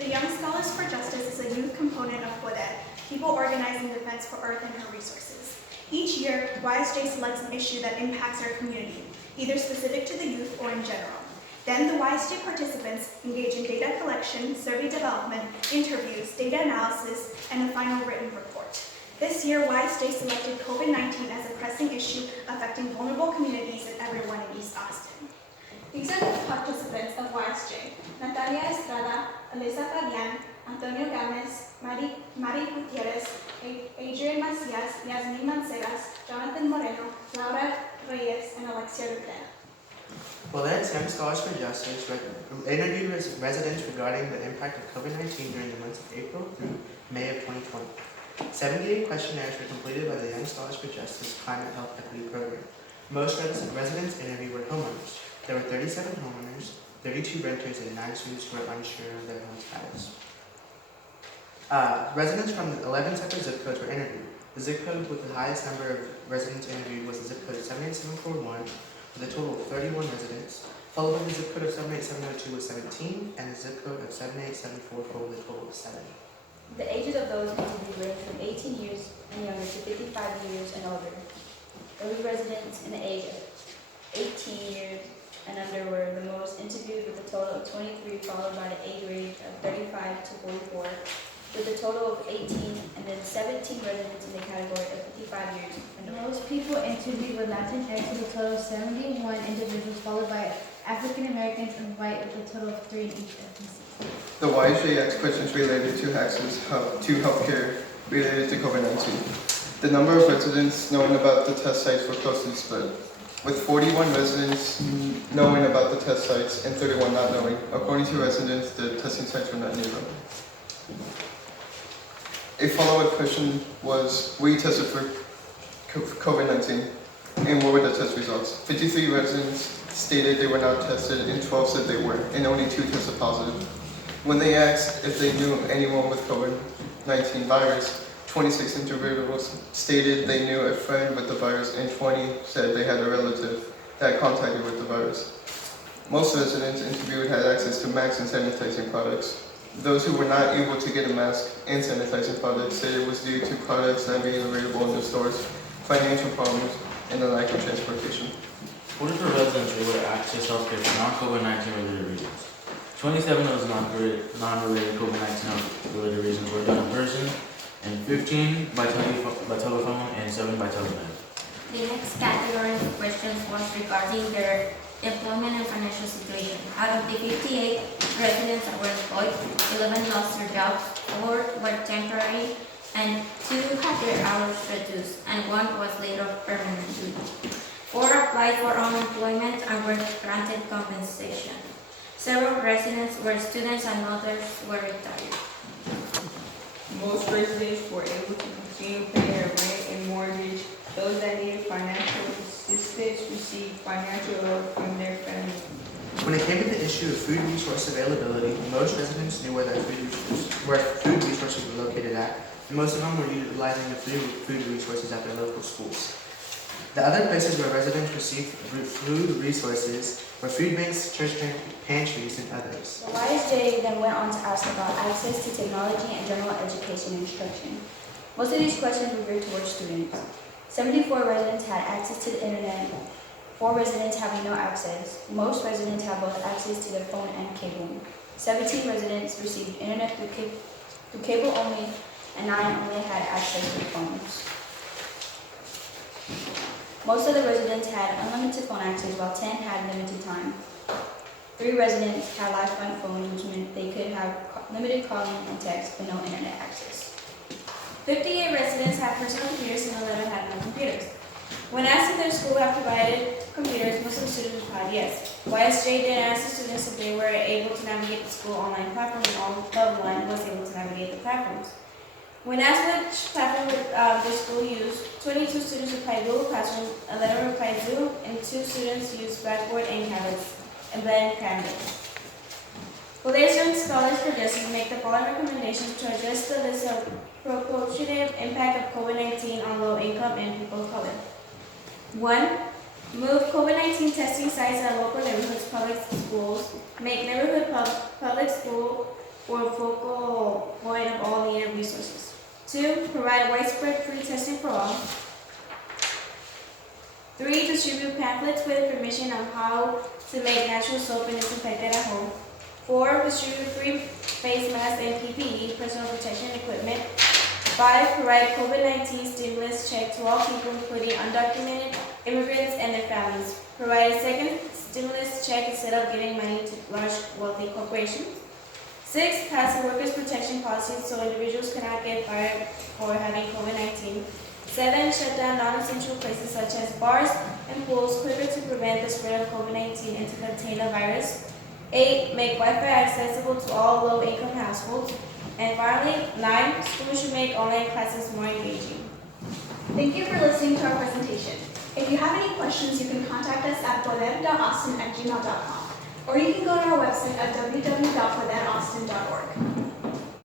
The Young Scholars for Justice is a youth component of CODED, people organizing defense for Earth and her resources. Each year, YSJ selects an issue that impacts our community, either specific to the youth or in general. Then the YSJ participants engage in data collection, survey development, interviews, data analysis, and a final written report. This year, YSJ selected COVID-19 as a pressing issue affecting vulnerable communities and everyone in East Austin. These are the participants of YSJ: Natalia Estrada, Alyssa Fabian, Gamez, Madi Gutierrez, Adrian Macias, Yasmin Mancera, Johnathon Moreno, Reyes, and Alexia. Well, that's Young Scholars for Justice interviewed residents regarding the impact of COVID-19 during the months of April through May of 2020. 78 questionnaires were completed by the Young Scholars for Justice Climate Health Equity Program. Most residents interviewed were homeowners. There were 37 homeowners, 32 renters, and 9 students who were unsure of their home status. Residents from 11 separate zip codes were interviewed. The zip code with the highest number of residents interviewed was the zip code of 78741, with a total of 31 residents, followed by the zip code of 78702 with 17, and the zip code of 78744 with a total of 7. The ages of those interviewed range from 18 years and younger to 55 years and older. Those residents in the age of 18 years and under were the most interviewed with a total of 23, followed by the age range of 35 to 44, with a total of 18, and then 17 residents in the category of 55 years and over. Most people interviewed were Latinx with a total of 71 individuals, followed by African Americans and white with a total of 3 in each ethnicity. The YSJ asked questions related to access to healthcare related to COVID-19. The number of residents knowing about the test sites were closely split, with 41 residents knowing about the test sites and 31 not knowing. According to residents, the testing sites were not near them. A follow-up question was, were you tested for COVID-19? And what were the test results? 53 residents stated they were not tested, and 12 said they were, and only 2 tested positive. When they asked if they knew anyone with COVID-19 virus, 26 individuals stated they knew a friend with the virus, and 20 said they had a relative that had contacted with the virus. Most residents interviewed had access to masks and sanitizing products. Those who were not able to get a mask and sanitizing products said it was due to products not being available in the stores, financial problems, and the lack of transportation. 44 residents were able to access healthcare for non-COVID-19 related reasons. 27 of those non-related COVID-19 related reasons were done in person, and 15 by telephone, and 7 by telemed. The next category of questions was regarding their employment and financial situation. Out of the 58 residents that were employed, 11 lost their jobs, 4 were temporary, and 2 had their hours reduced, and 1 was laid off permanently. 4 applied for unemployment and were granted compensation. Several residents were students and others were retired. Most residents were able to continue paying their rent and mortgage. Those that needed financial assistance received financial help from their family. When it came to the issue of food resource availability, most residents knew where food resources were located at, and most of them were utilizing the food resources at their local schools. The other places where residents received food resources were food banks, church pantries, and others. The YSJ then went on to ask about access to technology and general education instruction. Most of these questions were geared towards students. 74 residents had access to the internet, 4 residents having no access. Most residents have both access to their phone and cable. 17 residents received internet through cable only, and 9 only had access to phones. Most of the residents had unlimited phone access, while 10 had limited time. 3 residents had lifeline phones, which meant they could have limited calling and text, but no internet access. 58 residents had personal computers and 11 had no computers. When asked if their school had provided computers, most of the students replied yes. YSJ then asked the students if they were able to navigate the school online platform, and all but 1 was able to navigate the platforms. When asked which platform the school used, 22 students replied Google Classroom, 11 replied Zoom, and 2 students used Blackboard and Gamez, and then Canvas. Well, there's Young Scholars for Justice make the following recommendations to address the list of proportionate impact of COVID-19 on low income and people of color. 1. Move COVID-19 testing sites at local neighborhoods public schools. Make neighborhood public school or a focal point of all needed resources. 2. Provide widespread free testing for all. 3. Distribute pamphlets with information on how to make natural soap and disinfectant at home. 4. Distribute free face masks and PPE, personal protection equipment. 5. Provide COVID-19 stimulus check to all people, including undocumented immigrants and their families. Provide a second stimulus check instead of giving money to large, wealthy corporations. 6. Pass a workers' protection policy so individuals cannot get fired for having COVID-19. 7. Shut down non-essential places such as bars and pools quicker to prevent the spread of COVID-19 and to contain the virus. 8. Make Wi-Fi accessible to all low-income households. And finally, 9. Schools should make online classes more engaging. Thank you for listening to our presentation. If you have any questions, you can contact us at poder.austin@gmail.com, or you can go to our website at www.poderaustin.org.